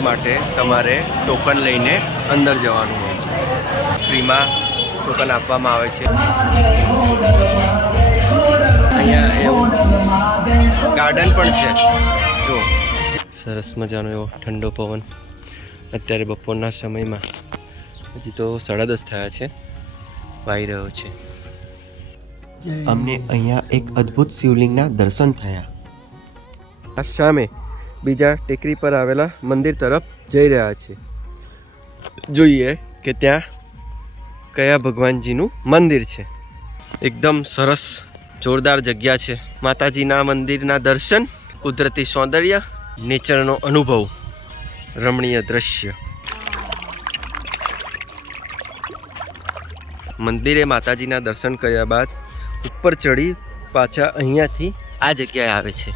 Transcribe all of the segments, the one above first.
દર્શનાર્થી માટે તમારે ટોકન લઈને અંદર જવાનું હોય છે. ફ્રીમાં ટોકન આપવામાં આવે છે. અહીંયા એવું ગાર્ડન પણ છે. જો સરસ મજાનો એવો ઠંડો પવન. અત્યારે બપોરના સમયમાં હજી તો 10:30 થયા છે, વાઈ રહ્યો છે. અમને અહીંયા એક અદ્ભુત શિવલિંગના દર્શન થયા. આ સામે બીજા ટેકરી પર આવેલા મંદિર તરફ જઈ રહ્યા છે. જોઈએ કે ત્યાં કયા ભગવાનજીનું મંદિર છે. એકદમ સરસ જોરદાર જગ્યા છે. માતાજીના મંદિરના દર્શન, કુદરતી સૌંદર્ય, નેચરનો અનુભવ, રમણીય દ્રશ્ય. મંદિરે માતાજીના દર્શન કર્યા બાદ ઉપર ચડી પાછા અહીંયાથી આ જગ્યાએ આવે છે.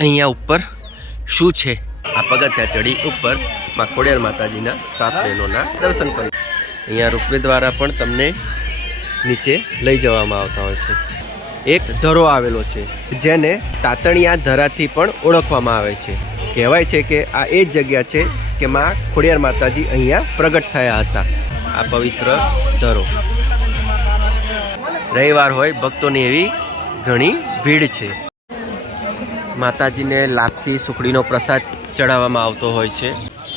અહીંયા ઉપર શું છે? આ પગથિયા ચડી ઉપર માં ખોડિયાર માતાજીના 7 બહેનોના દર્શન કરી. અહીંયા રોપવે દ્વારા પણ તમને નીચે લઈ જવામાં આવતા હોય છે. એક ધરો આવેલો છે જેને તાતણિયા ધરાથી પણ ઓળખવામાં આવે છે. કહેવાય છે કે આ એ જ જગ્યા છે કે માં ખોડિયાર માતાજી અહીંયા પ્રગટ થયા હતા. આ પવિત્ર ધરો. રવિવાર હોય, ભક્તોની એવી ઘણી ભીડ છે. માતાજીને લાપસી સુખડીનો પ્રસાદ ચડાવવામાં આવતો હોય છે.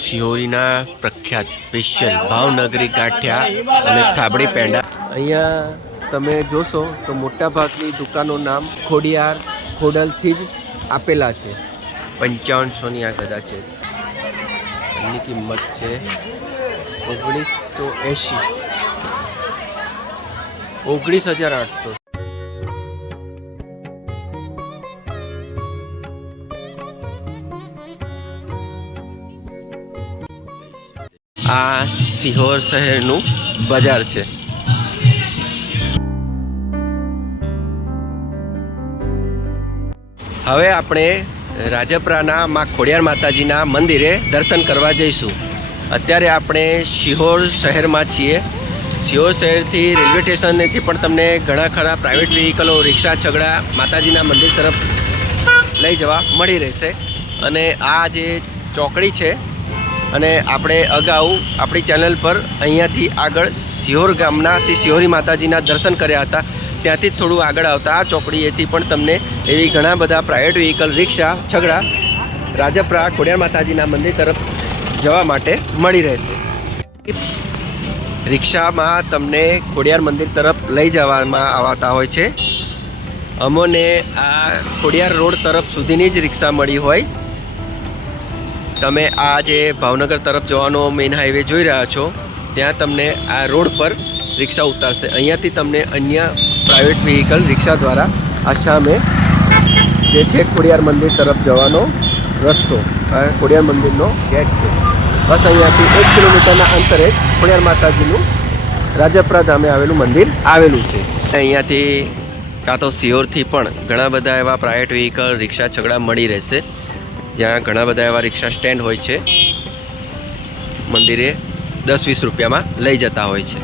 શિહોરીના પ્રખ્યાત સ્પેશિયલ ભાવનગરી ગાંઠિયા અને થાબડી પેંડા. અહીંયા તમે જોશો તો મોટા ભાગની દુકાનનું નામ ખોડિયાર ખોડલથી જ આપેલા છે. 5500ની આ ગદા છે. એની કિંમત છે 1980. 19,800. આ સિહોર શહેરનું બજાર છે. હવે આપણે રાજપરાના માં ખોડિયાર માતાજીના મંદિરે દર્શન કરવા જઈશું. અત્યારે આપણે સિહોર શહેરમાં છીએ. સિહોર શહેરથી રેલવે સ્ટેશનેથી પણ તમને ઘણા ખરા પ્રાઇવેટ વ્હીકલો, રિક્ષા, છગડા માતાજીના મંદિર તરફ લઈ જવા મળી રહેશે. અને આ જે ચોકડી છે, અને આપણે અગાઉ આપણી ચેનલ પર અહીંયાથી આગળ સિહોર ગામના શ્રી સિહોરી માતાજીના દર્શન કર્યા હતા. ત્યાંથી જ થોડું આગળ આવતા આ ચોકડીએથી પણ તમને એવી ઘણા બધા પ્રાઇવેટ વ્હીકલ, રિક્ષા, છગડા રાજપરા ખોડિયાર માતાજીના મંદિર તરફ જવા માટે મળી રહેશે. રિક્ષામાં તમને ખોડિયાર મંદિર તરફ લઈ જવામાં આવતા હોય છે. અમોને આ ખોડિયાર રોડ તરફ સુધીની જ રિક્ષા મળી હોય. તમે આ જે ભાવનગર તરફ જવાનો મેઇન હાઈવે જોઈ રહ્યા છો, ત્યાં તમને આ રોડ પર રિક્ષા ઉતારશે. અહીંયાથી તમને અન્ય પ્રાઇવેટ વ્હીકલ, રિક્ષા દ્વારા આ સામે જે છે ખોડિયાર મંદિર તરફ જવાનો રસ્તો, આ ખોડિયાર મંદિરનો ગેટ છે. બસ અહીંયાથી 1 કિલોમીટરના અંતરે ખોડિયાર માતાજીનું રાજપરા ધામે આવેલું મંદિર આવેલું છે. અહીંયાથી કાં તો સિહોરથી પણ ઘણા બધા એવા પ્રાઇવેટ વ્હીકલ, રિક્ષા, છગડા મળી રહેશે. જ્યાં ઘણા બધા એવા રિક્ષા સ્ટેન્ડ હોય છે. મંદિરે 10-20 રૂપિયામાં લઈ જતા હોય છે.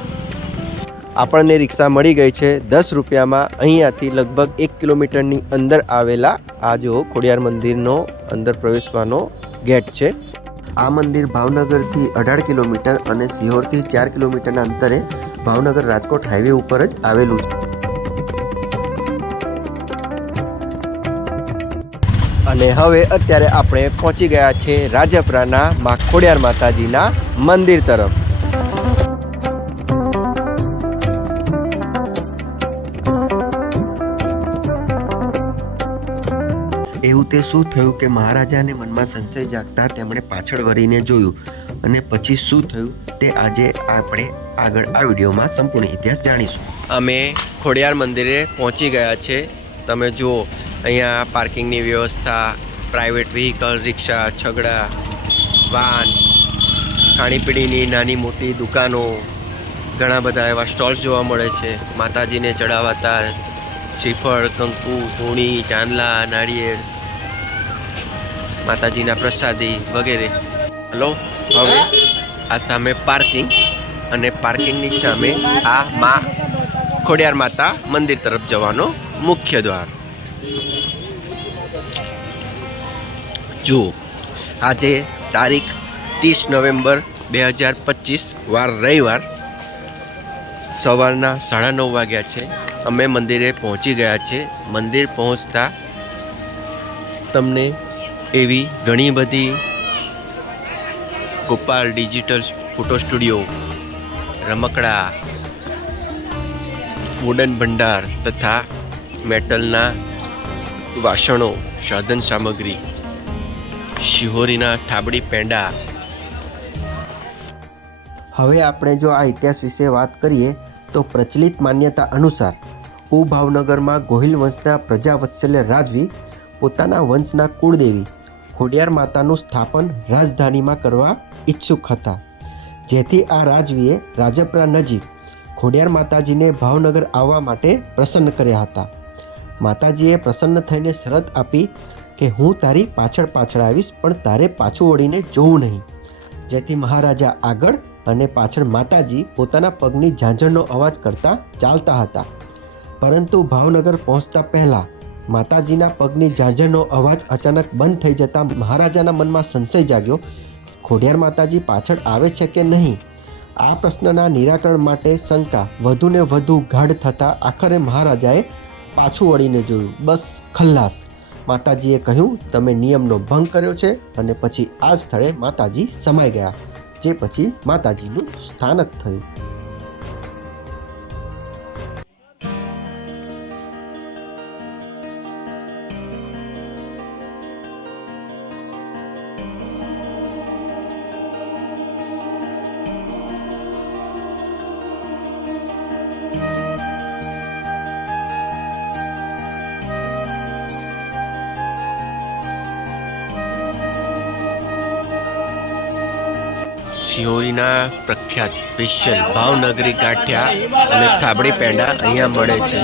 આપણને રિક્ષા મળી ગઈ છે 10 રૂપિયામાં. અહીંયાથી લગભગ 1 કિલોમીટરની અંદર આવેલા આ જો ખોડિયાર મંદિરનો અંદર પ્રવેશવાનો ગેટ છે. આ મંદિર ભાવનગરથી 18 કિલોમીટર અને સિહોરથી 4 કિલોમીટરના અંતરે ભાવનગર રાજકોટ હાઈવે ઉપર જ આવેલું છે. અને હવે અત્યારે આપણે પહોંચી ગયા છે રાજપરાના માં ખોડિયાર માતાજીના મંદિર તરફ. એવું તે શું થયું કે મહારાજાને મનમાં સંશય જાગતા તેમણે પાછળ વળીને જોયું, અને પછી શું થયું તે આજે આપણે આગળ આ વિડીયોમાં સંપૂર્ણ ઇતિહાસ જાણીશું. અમે ખોડિયાર મંદિરે પહોંચી ગયા છે. તમે જુઓ અહીંયા પાર્કિંગની વ્યવસ્થા, પ્રાઇવેટ વ્હીકલ, રિક્ષા, છગડા, વાન, ખાણીપીણીની નાની મોટી દુકાનો, ઘણા બધા એવા સ્ટોલ્સ જોવા મળે છે. માતાજીને ચડાવાતા શ્રીફળ, કંકુ, ધૂણી, ચાંદલા, નાળિયેર, માતાજીના પ્રસાદી વગેરે. હલો, હવે આ સામે પાર્કિંગ, અને પાર્કિંગની સામે આ માં ખોડિયાર માતા મંદિર તરફ જવાનો મુખ્ય દ્વાર. જુઓ, આજે તારીખ 30 નવેમ્બર 2025 વાર રવિવાર સવારના 9:30 વાગ્યા છે. અમે મંદિરે પહોંચી ગયા છે. મંદિર પહોંચતા તમને એવી ઘણી બધી ગોપાલ ડિજિટલ ફોટો સ્ટુડિયો, રમકડા, વુડન ભંડાર તથા મેટલના વાસણો, સાધન સામગ્રી, શિહોરીના થાબડી પેંડા. હવે આપણે જો આ ઇતિહાસ વિશે વાત કરીએ તો પ્રચલિત માન્યતા અનુસાર ભાવનગરમાં ગોહિલ વંશના પ્રજાવત્સલ્ય રાજવી પોતાના વંશના કુળદેવી ખોડિયાર માતાનું સ્થાપન રાજધાનીમાં કરવા ઈચ્છુક હતા, જેથી આ રાજવીએ રાજપરા નજીક ખોડિયાર માતાજીને ભાવનગર આવવા માટે પ્રસન્ન કર્યા હતા. માતાજીએ પ્રસન્ન થઈને શરત આપી કે હું તારી પાછળ પાછળ આવીશ, પણ તારે પાછું વળીને જોવું નહીં. જેથી મહારાજા આગળ અને પાછળ માતાજી પોતાના પગની ઝાંઝરનો અવાજ કરતા ચાલતા હતા. પરંતુ ભાવનગર પહોંચતા પહેલાં માતાજીના પગની ઝાંઝરનો અવાજ અચાનક બંધ થઈ જતાં મહારાજાના મનમાં સંશય જાગ્યો. ખોડિયાર માતાજી પાછળ આવે છે કે નહીં? આ પ્રશ્નના નિરાકરણ માટે શંકા વધુને વધુ ગાઢ થતાં આખરે મહારાજાએ પાછું વળીને જોયું. બસ ખલ્લાસ. માતાજીએ કહ્યું, તમે નિયમનો ભંગ કર્યો છે, અને પછી આ સ્થળે માતાજી સમાઈ ગયા, જે પછી માતાજીનું સ્થાનક થયું. શિહોરીના પ્રખ્યાત સ્પેશિયલ ભાવનગરી ગાંઠિયા અને થાબડી પેંડા અહીંયા મળે છે.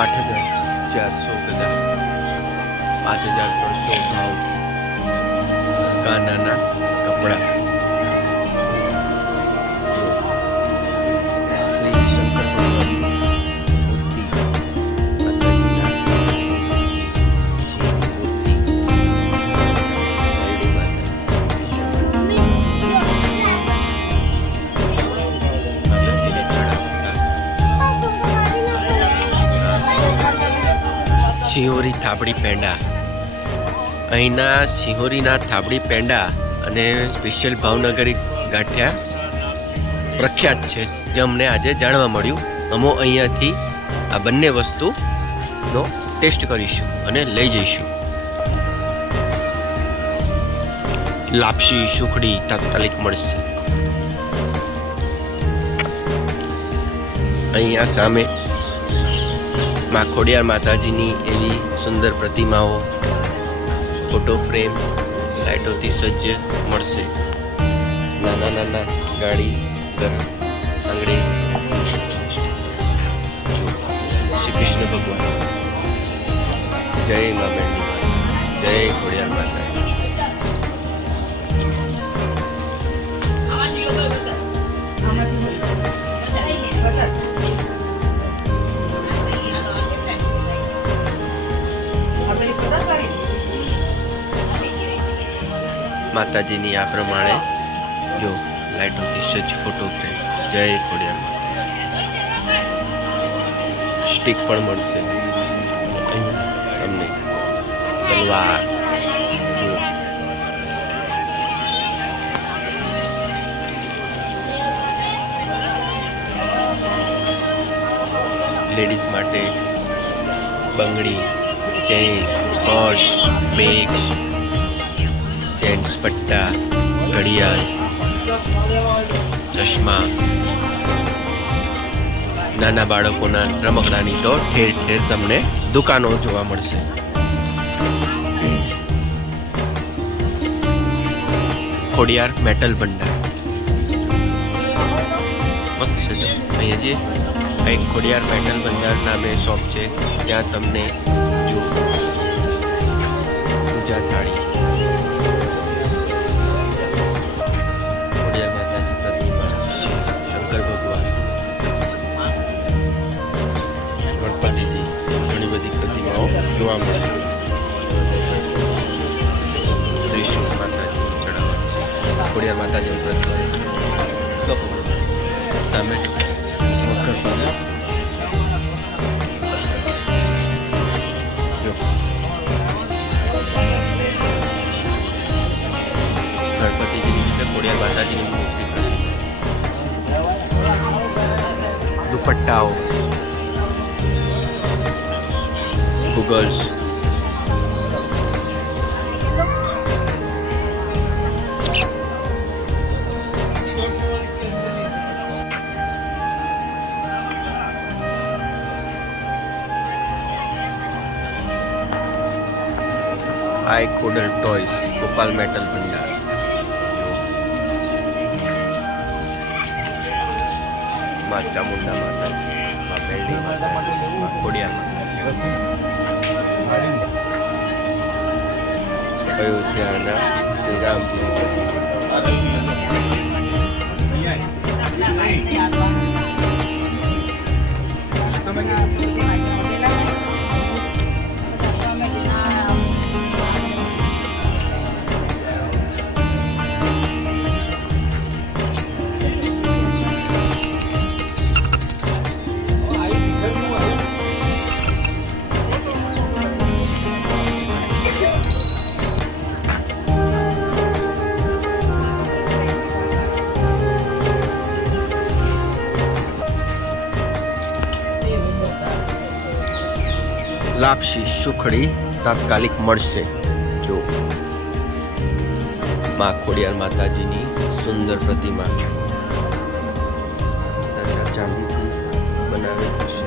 $8,400 $5,300 ભાવ. કાનાના કપડા. શિહોરી થાબડી પેંડા. અહીંના શિહોરીના થાબડી પેંડા અને સ્પેશિયલ ભાવનગરી ગાંઠિયા પ્રખ્યાત છે, જે અમને આજે જાણવા મળ્યું. અમે અહીંયાથી આ બંને વસ્તુનો ટેસ્ટ કરીશું અને લઈ જઈશું. લાપસી, સુખડી તાત્કાલિક મળશે. અહીંયા સામે માં ખોડિયાર માતાજીની એવી સુંદર પ્રતિમાઓ, ફોટો ફ્રેમ લાઇટોથી સજ્જ મળશે. નાના નાના ગાડી, ઘર, આંગળી. શ્રી કૃષ્ણ ભગવાન. જય મા મેરડી, જય ખોડિયાર માતા. માતાજીની આ પ્રમાણે જો લાઇટોથી સજ્જ ફોટો ફ્રેમ. જય ખોડિયાર માતા. સ્ટીક પણ મળશે. તમને તલવાર, લેડીઝ માટે બંગડી, ચેન, પર્સ, બેગ, જેન્ટ્સ પટ્ટા, ઘડિયાળ, ચશ્મા, નાના બાળકોના રમકડાની તો ઠેર ઠેર તમને દુકાનો જોવા મળશે. ખોડિયાર મેટલ ભંડાર મસ્ત છે. જો અહીંયા જે એક ખોડિયાર મેટલ ભંડાર નામે શોપ છે, ત્યાં તમને જો પૂજા થાળી, ખોડિયાર માતાજી પ્રતિમા, જોવા મળે. ત્રિશુલ માતાજી ચડાવવા, ખોડિયાર માતાજીનું પ્રતિમા સામે મકર પાડા. ગણપતિજીની રીતે ખોડિયાર માતાજીની મૂર્તિ, દુપટ્ટાઓ, ગૂગલ્સ, આઈ કોડલ ટોયસ, ગોપાલ મેટલ ભંડાર. માં ચામુંડા માતાજી, માં બેલડી માતાજી, માં ખોડિયાર માતાજી. અયોધ્યાના શ્રી રામજી. લાપસી સુખડી તાત્કાલિક મળશે. જો માં ખોડિયાર માતાજીની સુંદર પ્રતિમા ચાંદીથી બનાવેલ છે.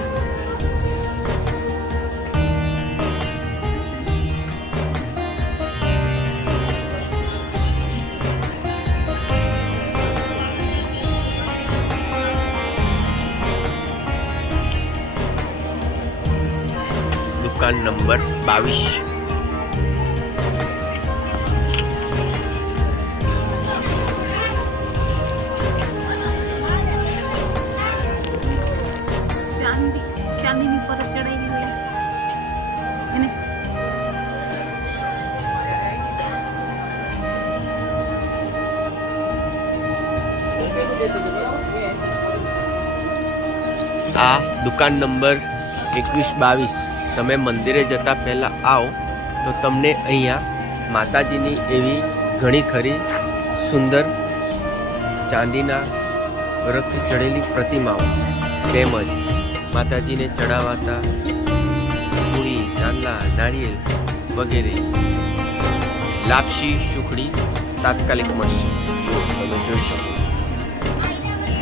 દુકાન નંબર 22. ચાંદીની પરત ચડાવી હોય એને આ દુકાન નંબર 21-22. તમે મંદિરે જતા પહેલાં આવો તો તમને અહીંયા માતાજીની એવી ઘણી ખરી સુંદર ચાંદીના વરખથી ચડેલી પ્રતિમાઓ તેમજ માતાજીને ચડાવાતા પૂરી, ચાંદલા, નારિયેલ વગેરે લાપસી સુખડી તાત્કાલિક મળશે. જો તમે જોઈ શકો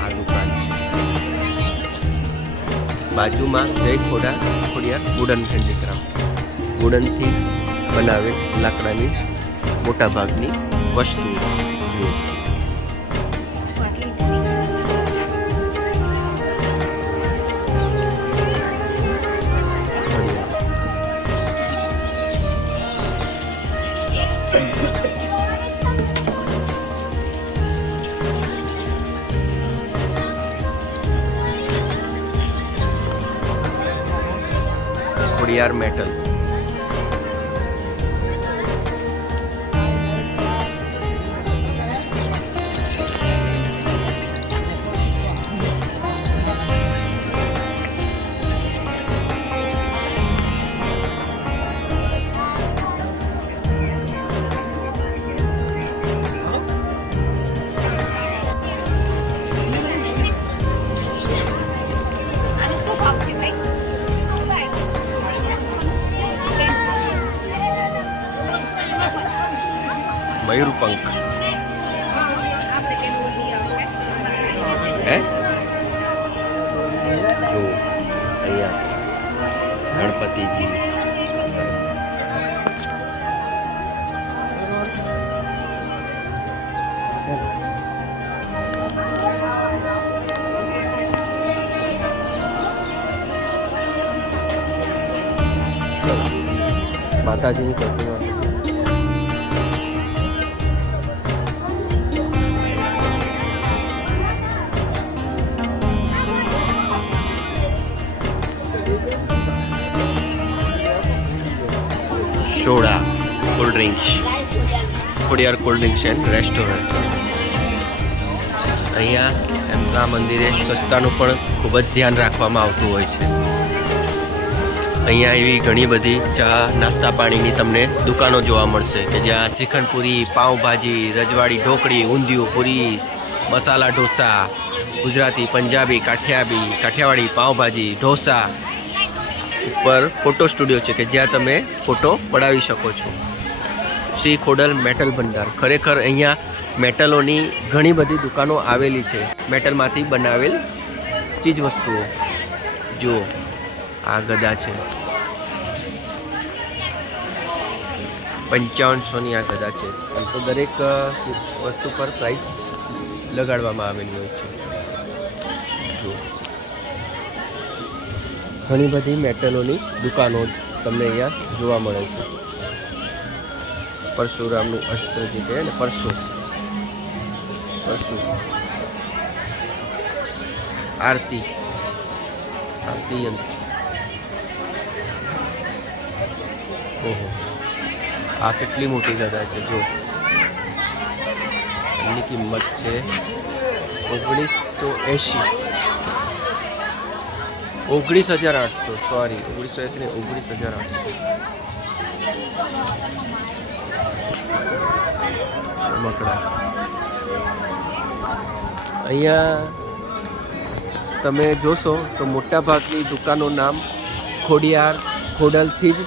આ દુકાન છે. બાજુમાં જય ખોડિયાર વુડન હેન્ડીક્રાફ્ટ, વુડનથી બનાવેલ લાકડાની મોટા ભાગની વસ્તુઓ. જુઓ ખોડિયાર મેટલ. મયુરપંખ હે જો અહીંયા ગણપતિજી માતાજીની પ્રતિમા. Soda, cold drinks, Khodiyar cold drinks and restaurant. અહીંયા આ મંદિરે સ્વચ્છતાનું પણ ખૂબ જ ધ્યાન રાખવામાં આવતું હોય છે. અહીંયા એવી ઘણી બધી ચા નાસ્તા પાણીની તમને દુકાનો જોવા મળશે કે જ્યાં શ્રીખંડ પૂરી, પાઉંભાજી, રજવાડી ઢોકળી, ઊંધિયું પૂરી, મસાલા ઢોસા, ગુજરાતી, પંજાબી, કાઠિયાવાડી પાઉંભાજી, ઢોસા. ઉપર ફોટો સ્ટુડિયો છે કે જ્યાં તમે ફોટો પડાવી શકો છો. શ્રી ખોડલ મેટલ ભંડાર. ખરેખર અહીંયા મેટલોની ઘણી બધી દુકાનો આવેલી છે. મેટલમાંથી બનાવેલ ચીજ વસ્તુઓ. જુઓ, આ ગદા છે 5500ની. આ ગદા છે. આમ તો દરેક વસ્તુ પર પ્રાઇસ લગાડવામાં આવેલી હોય છે. જુઓ, ઘણી બધી મેટલોની દુકાનો તમને અહીંયા જોવા મળે છે. પરશુરામનું અસ્ત્ર જે કહે ને, પરશુ આરતી યંત્ર. ઓહો, આ કેટલી મોટી ગદા છે. જો, એની કિંમત છે 1980. 19,800. સોરી, 1980 ને 19,800. મકડા. અહીંયા તમે જોશો તો મોટા ભાગની દુકાનનું નામ ખોડલથી જ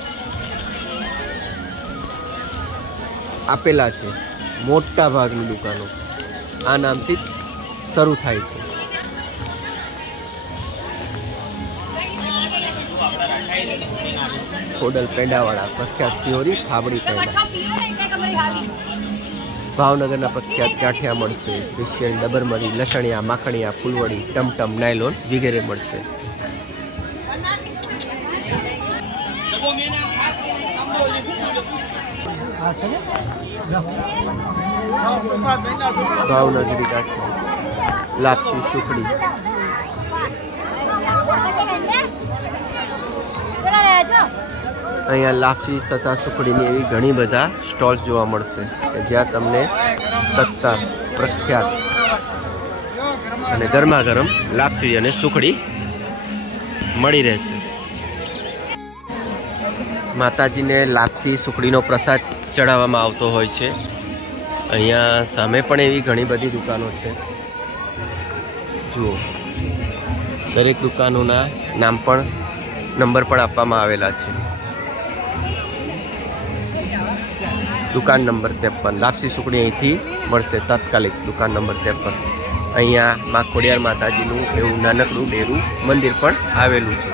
આપેલા છે. મોટા ભાગની દુકાનો આ નામથી જ શરૂ થાય છે. ખોડલ પેંડાવાળા, પ્રખ્યાત સિહોરી ફાબડી પેંડા. ભાવનગરના પ્રખ્યાત ગાંઠિયા મળશે. સ્પેશિયલ ડબરમરી, લસણિયા, માખણિયા, ફૂલવડી, ટમટમ, નાયલોન વગેરે મળશે. ભાવનગરી ગાંઠિયા, લાપસી, સુખડી. અહીંયા લાપસી તથા સુખડીની એવી ઘણી બધા સ્ટોલ્સ જોવા મળશે કે જ્યાં તમને તત્કાલ પ્રખ્યાત અને ગરમા ગરમ લાપસી અને સુખડી મળી રહેશે. માતાજીને લાપસી સુખડીનો પ્રસાદ ચડાવવામાં આવતો હોય છે. અહીંયા સામે પણ એવી ઘણી બધી દુકાનો છે. જુઓ, દરેક દુકાનોના નામ પણ નંબર પણ આપવામાં આવેલા છે. દુકાન નંબર 53. લાપસી સુખડી અહીંથી મળશે તાત્કાલિક. દુકાન નંબર 53. અહીંયા મા ખોડિયાર માતાજીનું એવું નાનકડું ડેરું મંદિર પણ આવેલું છે.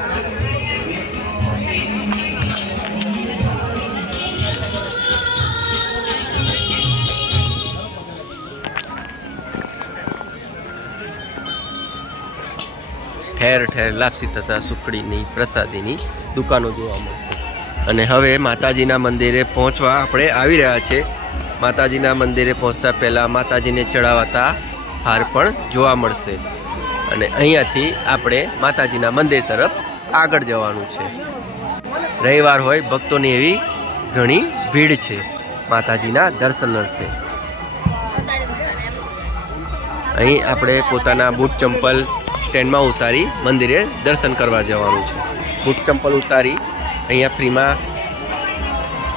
ઠેર ઠેર લાપસી તથા સુખડીની પ્રસાદીની દુકાનો જોવા મળશે. અને હવે માતાજીના મંદિરે પહોંચવા આપણે આવી રહ્યા છે. માતાજીના મંદિરે પહોંચતા પહેલાં માતાજીને ચડાવાતા હાર પણ જોવા મળશે. અને અહીંયાથી આપણે માતાજીના મંદિર તરફ આગળ જવાનું છે. રવિવાર હોય, ભક્તોની એવી ઘણી ભીડ છે માતાજીના દર્શનાર્થે. અહીં આપણે પોતાના બૂટ ચંપલ સ્ટેન્ડમાં ઉતારી મંદિરે દર્શન કરવા જવાનું છે. બૂટ ચંપલ ઉતારી અહીંયા ફ્રીમાં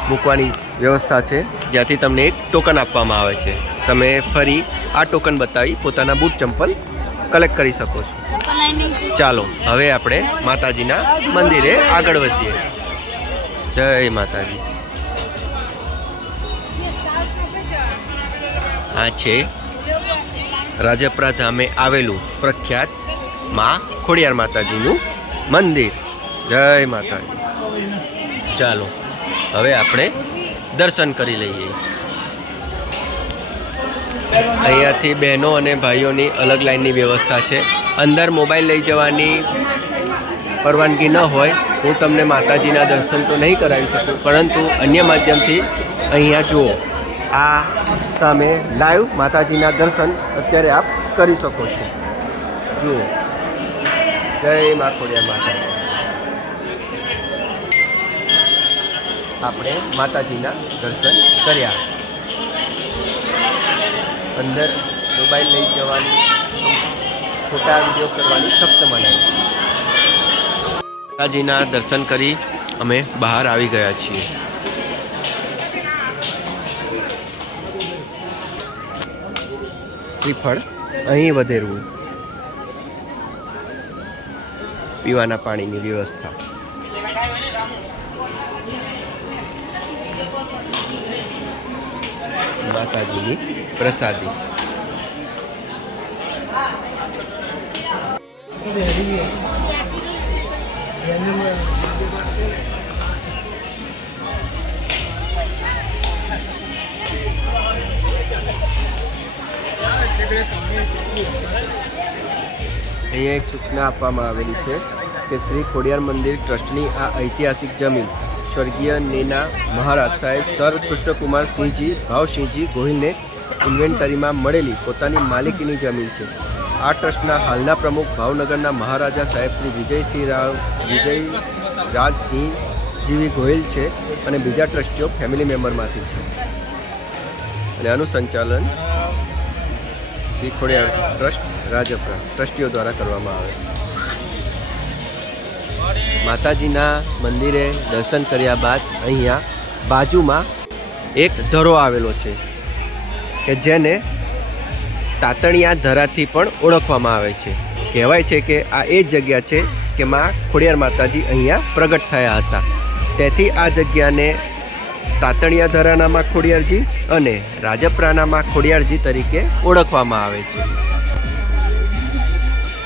મૂકવાની વ્યવસ્થા છે, જ્યાંથી તમને એક ટોકન આપવામાં આવે છે. તમે ફરી આ ટોકન બતાવી પોતાના બૂટ ચંપલ કલેક્ટ કરી શકો છો. ચાલો હવે આપણે માતાજીના મંદિરે આગળ વધીએ. જય માતાજી. આ છે રાજપરા ધામે આવેલું પ્રખ્યાત મા ખોડિયાર માતાજીનું મંદિર. જય માતાજી. ચાલો હવે આપણે દર્શન કરી લઈએ. અહીંયાથી બહેનો અને ભાઈઓની અલગ લાઈનની વ્યવસ્થા છે. અંદર મોબાઈલ લઈ જવાની પરવાનગી ન હોય. હું તમને માતાજીના દર્શન તો નહીં કરાવી શકું, પરંતુ અન્ય માધ્યમથી અહીંયા જુઓ, આ સામે લાઈવ માતાજીના દર્શન અત્યારે આપ કરી શકો છો. જુઓ, જય મા ખોડિયાર માતા. આપણે માતાજીના દર્શન કર્યા. અંદર મોબાઈલ લઈ જવાની, ફોટા વિડીયો કરવાની સખ્ત મનાઈ. માતાજીના દર્શન કરી અમે બહાર આવી ગયા છીએ. શ્રીફળ અહીં વધેરવું, પીવાના પાણીની વ્યવસ્થા. માતાજીની પ્રસાદી. અહીંયા એક સૂચના આપવામાં આવેલી છે કે શ્રી ખોડિયાર મંદિર ટ્રસ્ટની આ ઐતિહાસિક જમીન સ્વર્ગીય નેના મહારાજ સાહેબ સર કૃષ્ણકુમાર સિંહજી ભાવસિંહજી ગોહિલને ઇન્વેન્ટરીમાં મળેલી પોતાની માલિકીની જમીન છે. આ ટ્રસ્ટના હાલના પ્રમુખ ભાવનગરના મહારાજા સાહેબ શ્રી વિજયરાજસિંહ જીવી ગોહિલ છે અને બીજા ટ્રસ્ટીઓ ફેમિલી મેમ્બરમાંથી છે. અને આનું સંચાલન શ્રી ખોડિયાર ટ્રસ્ટ રાજપરા ટ્રસ્ટીઓ દ્વારા કરવામાં આવે છે. માતાજીના મંદિરે દર્શન કર્યા બાદ અહીંયા બાજુમાં એક ધરો આવેલો છે કે જેને તાતણિયા ધરાથી પણ ઓળખવામાં આવે છે. કહેવાય છે કે આ એ જ જગ્યા છે કે માં ખોડિયાર માતાજી અહીંયા પ્રગટ થયા હતા. તેથી આ જગ્યાને તાતણિયા ધરાના માં ખોડિયારજી અને રાજપરાના માં ખોડિયારજી તરીકે ઓળખવામાં આવે છે.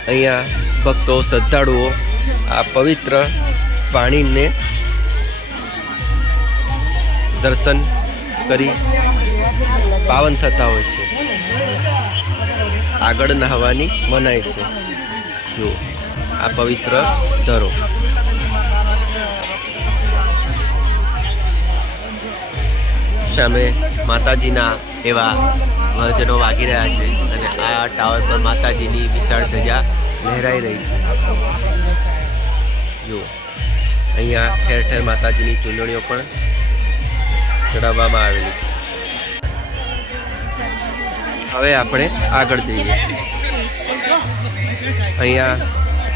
અહીંયા ભક્તો શ્રદ્ધાળુઓ આ પવિત્ર પાણીને દર્શન કરી પાવન થતા હોય છે. આગળ નહાવાની મનાઈ છે. જો આ પવિત્ર ધરો. સામે માતાજીના એવા ભજનો વાગી રહ્યા છે અને આ ટાવર પર માતાજીની વિશાળ ધજા લહેરાઈ રહી છે. જુઓ અહીંયા ઠેર ઠેર માતાજીની ચૂંદડીઓ પણ ચડાવવામાં આવેલી છે. હવે આપણે આગળ જઈએ. અહીંયા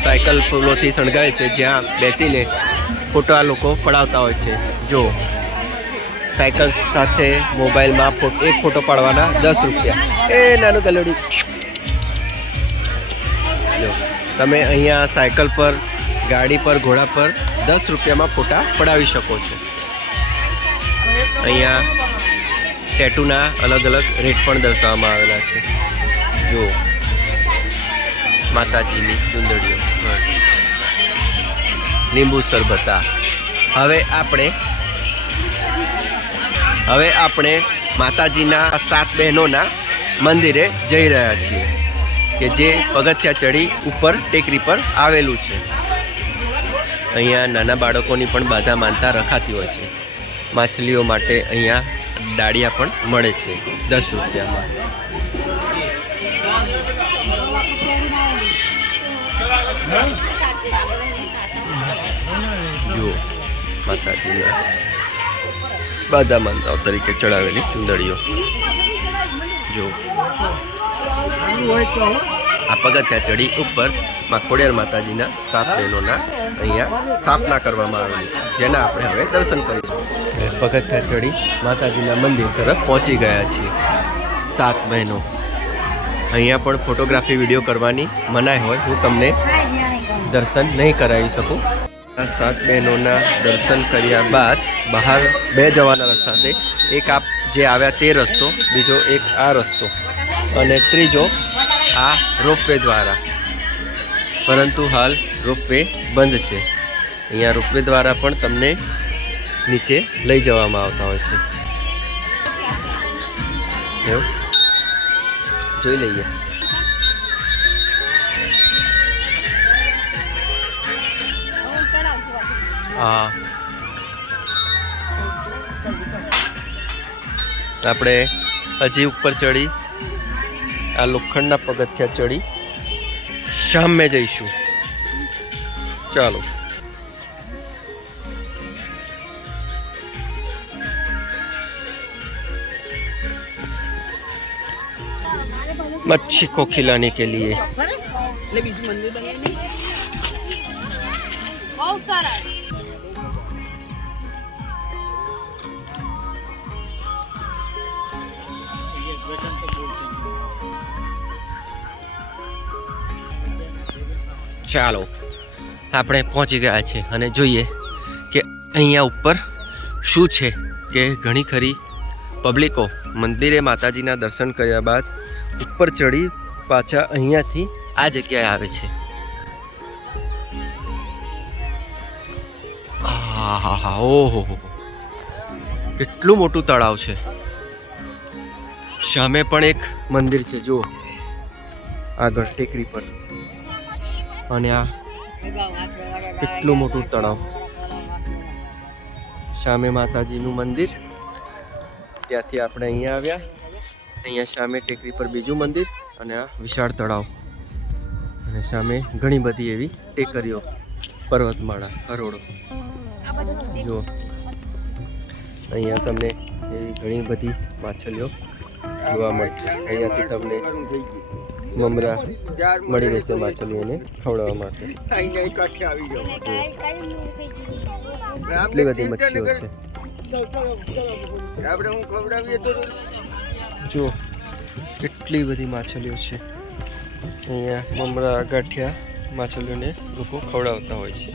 સાયકલ ફૂલોથી શણગારે છે જ્યાં બેસીને ફોટા લોકો પડાવતા હોય છે. જો સાયકલ સાથે મોબાઈલમાં એક ફોટો પાડવાના 10 રૂપિયા. એ નાનું ગલોડી. જો તમે અહીંયા સાયકલ પર, ગાડી પર, ઘોડા પર 10 રૂપિયામાં ફોટા પડાવી શકો છો. અહીંયા ટેટુના અલગ અલગ રેટ પણ દર્શાવવામાં આવેલા છે. જો માતાજીની ચુંદડીઓ, લીંબુ સરબતા. હવે આપણે માતાજીના 7 બહેનોના મંદિરે જઈ રહ્યા છીએ કે જે પગથિયા ચડી ઉપર ટેકરી પર આવેલું છે. અહીંયા નાના બાળકોની પણ બાધા માનતા રખાતી હોય છે. માછલીઓ માટે અહીંયા દાળિયા પણ મળે છે 10 રૂપિયામાં. જુઓ માતાજીના બાધા માનતાઓ તરીકે ચડાવેલી ચુંદડીઓ. જો આ પગથિયા ચડી ઉપર માં ખોડિયાર માતાજીના 7 બહેનોના અહીંયા સ્થાપના કરવામાં આવેલી છે જેના આપણે હવે દર્શન કરીશું. પગથિયા ચડી માતાજીના મંદિર તરફ પહોંચી ગયા છીએ. 7 બહેનો. અહીંયા પણ ફોટોગ્રાફી વિડીયો કરવાની મનાઈ હોય, હું તમને દર્શન નહીં કરાવી શકું. આ 7 બહેનોના દર્શન કર્યા બાદ બહાર 2 જવાના રસ્તા છે. એક આપ જે આવ્યા તે રસ્તો, બીજો એક આ રસ્તો અને ત્રીજો આ રોપવે દ્વારા. પરંતુ હાલ રોપવે બંધ છે. અહીંયા રોપવે દ્વારા પણ તમને નીચે લઈ જવામાં આવતા હોય છે. એવું જોઈ લઈએ. હા, આપણે હજી ઉપર ચડી આ લોખંડના પગથિયા ચડી સામે જઈશું. ચાલો. मच्छी को खिलाने के लिए બહુ સરસ. ચાલો આપણે પહોંચી ગયા છે અને જોઈએ કે અહીંયા ઉપર શું છે કે ઘણી ખરી પબ્લિકો મંદિરે માતાજીના દર્શન કર્યા બાદ ઉપર ચડી પાછા અહીંયાથી આ જગ્યાએ આવે છે. હા હા ઓહો, કેટલું મોટું તળાવ છે. સામે પણ એક મંદિર છે જુઓ આગળ ટેકરી પર, અને આ કેટલું મોટું તળાવ. સામે માતાજીનું મંદિર, ત્યાંથી આપણે અહીંયા આવ્યા. અહીંયા સામે ટેકરી પર બીજું મંદિર અને આ વિશાળ તળાવ, અને સામે ઘણી બધી એવી ટેકરીઓ, પર્વતમાળા, હરોળો. જુઓ અહીંયા તમને એવી ઘણી બધી માછલીઓ જોવા મળશે. અહીંયાથી તમને મમરા મળી રહેશે માછલીઓને ખવડાવવા માટે. એટલી બધી મચ્છીઓ છે. જો કેટલી બધી માછલીઓ છે. અહીંયા મમરા ગાંઠિયા માછલીઓને લોકો ખવડાવતા હોય છે.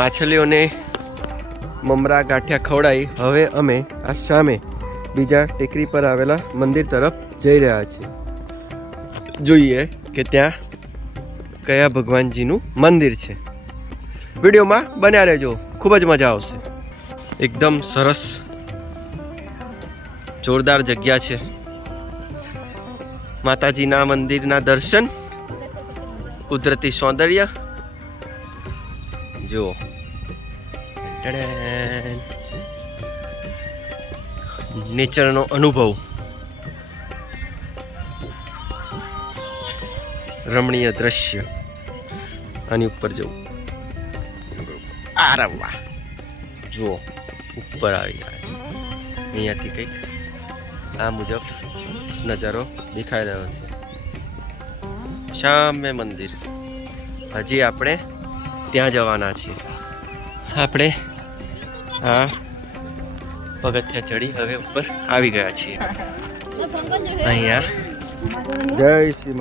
માછલીઓને મમરા ગાંઠિયા ખવડાવી હવે અમે આ સામે બીજા ટેકરી પર આવેલા મંદિર તરફ જઈ રહ્યા છીએ. જોઈએ કે ત્યાં કયા ભગવાનજીનું મંદિર છે. વિડીયોમાં બન્યા રહેજો, ખૂબ જ મજા આવશે. એકદમ સરસ જોરદાર જગ્યા છે. માતાજીના મંદિરના દર્શન, કુદરતી સૌંદર્ય જુઓ. નેચરનો અનુભવ, રમણીય દ્રશ્ય. આની ઉપર જવું. અરે વાહ, જુઓ ઉપર આવી ગયા છે. અહીંયાથી કંઈક આ મુજબ નજારો દેખાઈ રહ્યો છે. સામે મંદિર. હજી આપણે ત્યાં જવાના છીએ. આપણે આ પગથિયા ચડી હવે ઉપર આવી ગયા છીએ. અહીંયા જય શ્રી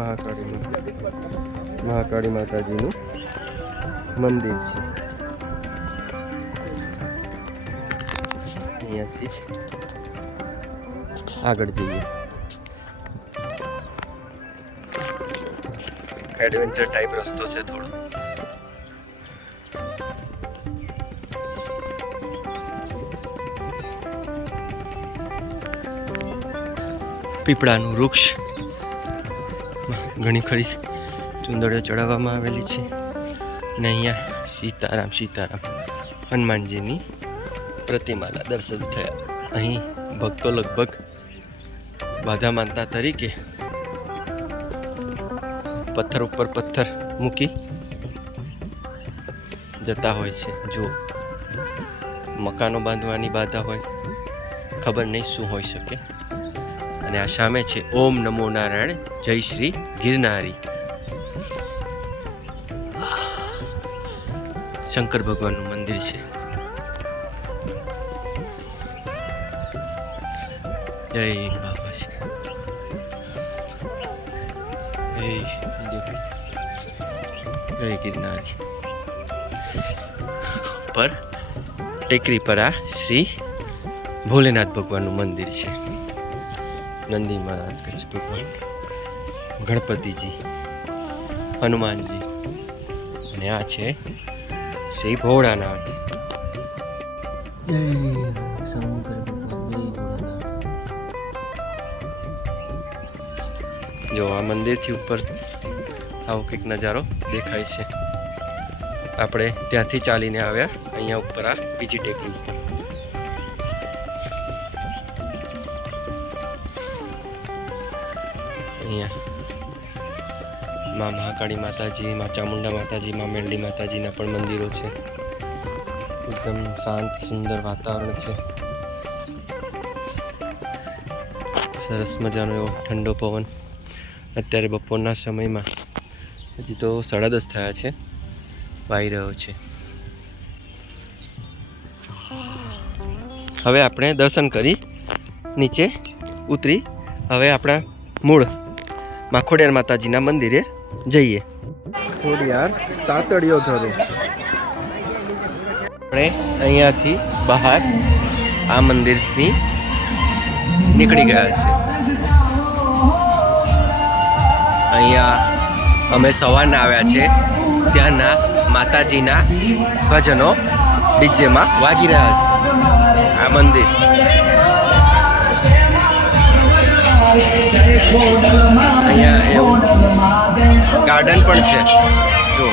મહાકાળી માતાજીનું મંદિર છે. અહીંયાથી જ આગળ જઈએ. એડવેન્ચર ટાઈપ રસ્તો છે થોડો. પીપળાનું વૃક્ષ, ઘણી ખરી ચુંદડીઓ ચડાવવામાં આવેલી છે. અને અહીંયા સીતારામ હનુમાનજીની પ્રતિમાના દર્શન થયા. અહીં ભક્તો લગભગ બાધા માનતા તરીકે પથ્થર ઉપર પથ્થર મૂકી જતા હોય છે. જો મકાનો બાંધવાની બાધા હોય, ખબર નહીં શું હોઈ શકે. અને આ સામે છે ઓમ નમો નારાયણ જય શ્રી ગિરનારી. શંકર ભગવાનનું મંદિર છે. જય બાબાજી. જય ગિરનારી. પર ટેકરી પર આ શ્રી ભોલેનાથ ભગવાનનું મંદિર છે. નંદી મહારાજ, કચ્છ ભગવાન, ગણપતિજી, હનુમાનજી અને આ છે શ્રી ભોળાનાથ. જો આ મંદિરથી ઉપર આવો કંઈક નજારો દેખાય છે. આપણે ત્યાંથી ચાલીને આવ્યા અહીંયા ઉપર આ બીજી ટેકરી ઉપર. અહીંયા માં મહાકાળી માતાજી, માં ચામુંડા માતાજી, માં મેરડી માતાજીના પણ મંદિરો છે. એકદમ શાંત સુંદર વાતાવરણ છે. સરસ મજાનો એવો ઠંડો પવન. અત્યારે બપોરના સમયમાં, હજી તો 10:30 થયા છે, વાઈ રહ્યો છે. હવે આપણે દર્શન કરી નીચે ઉતરી હવે આપણા મૂળ માં ખોડિયાર માતાજીના મંદિરે જઈએ. ખોડિયાર તાતડીઓ ધરો. આપણે અહીંયાથી બહાર આ મંદિરથી નીકળી ગયા છે. અહીંયા અમે સવારના આવ્યા છે. ત્યાંના માતાજીના ભજનો ડીજેમાં વાગી રહ્યા છે. આ મંદિર અહીંયા એવું ગાર્ડન પણ છે. જો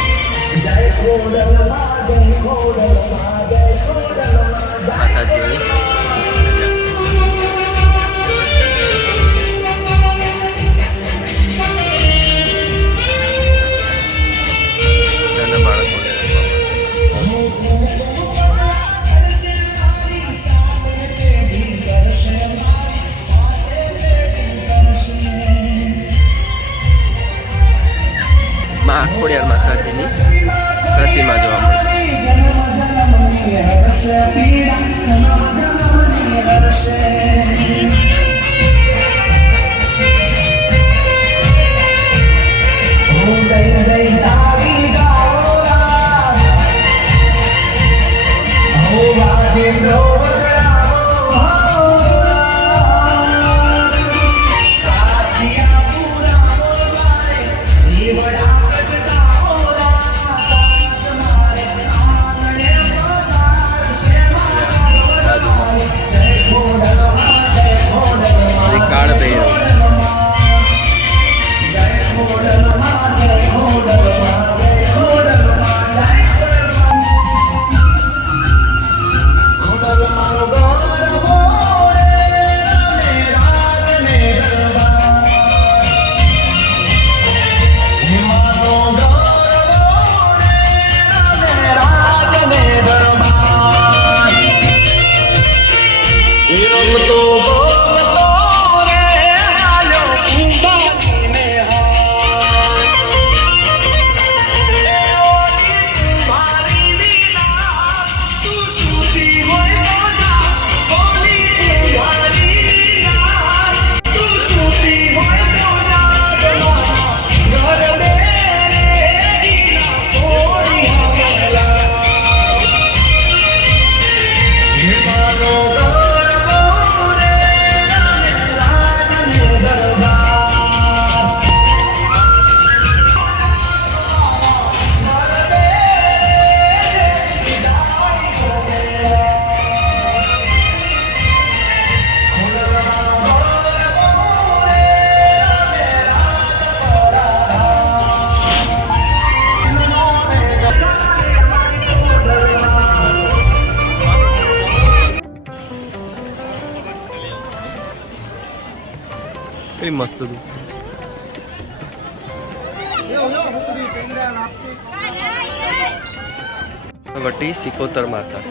માતાજીની નાના બાળકોને રમવા માં ખોડિયાર માતાજીની પ્રતિમા જોવા મળશે. શ્રી કાળ ભૈરવ. કઈ મસ્ત હતું. વટી સિકોતર માતા.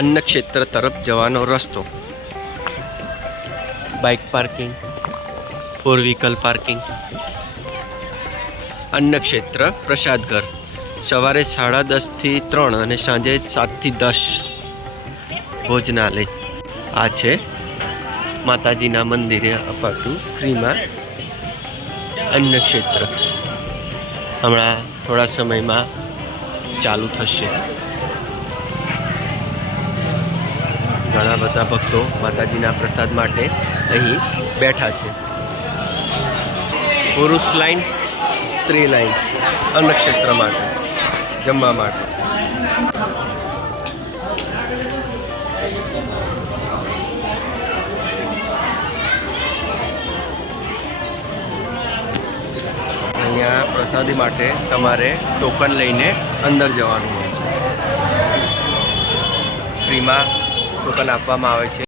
અન્નક્ષેત્ર તરફ જવાનો રસ્તો. Bike parking, 4 vehicle parking. અન્નક્ષેત્ર પ્રસાદ ઘર સવારે 10:30 થી 3 અને સાંજે 7 થી 10 ભોજનાલય. આ છે માતાજીના મંદિરે અપાતું ફ્રીમાં અન્નક્ષેત્ર. હમણાં થોડા સમયમાં ચાલુ થશે. ઘણા બધા ભક્તો માતાજીના પ્રસાદ માટે અહીં બેઠા છે. પુરુષ લાઈન, સ્ત્રી લાઈન અન્નક્ષેત્ર માટે જમવા માટે. અહીંયા પ્રસાદી માટે તમારે ટોકન લઈને અંદર જવાનું હોય છે. ફ્રીમાં ટોકન આપવામાં આવે છે.